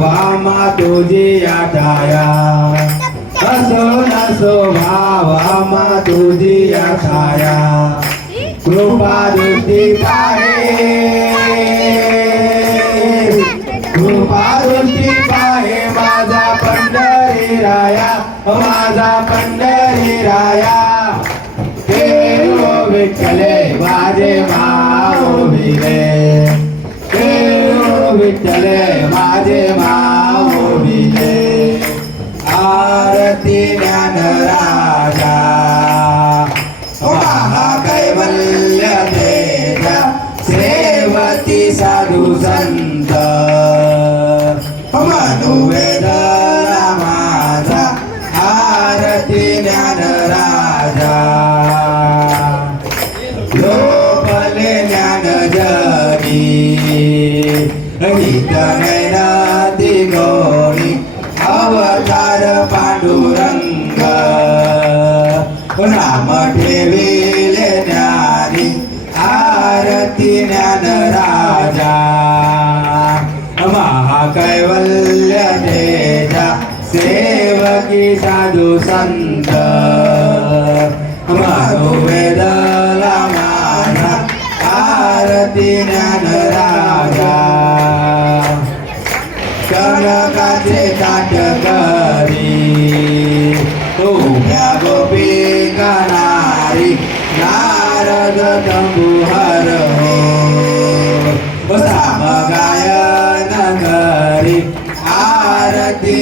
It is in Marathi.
भावा तुझी छाया असो नसो भावा तुझी छाया कृपा दृष्टी पाहे कृपा दृष्टी पाहे माझा पंढरी राया माझा पंढरी राया हे ओ विठ्ठले माझे माऊलीले हे ओ विठ्ठले माझे माऊलीले आरती ज्ञान राजा महाकैवल्य तेजा श्रेवती साधू संत मनुवेद माझा आरती ज्ञान राजा लोकले ज्ञान जनी हित नैनाती गौरी अवतार पांडुरंग नाम ठेविले ज्ञानी आरती ज्ञान राजा महाकैवल्य तेजा सेवकी साधू संत मनुवेदला माझा आरती ज्ञान राजा कनकाचे ताट करी उभ्या गोपिका नारी नारद तंबुहर हो साम गायन करी आरती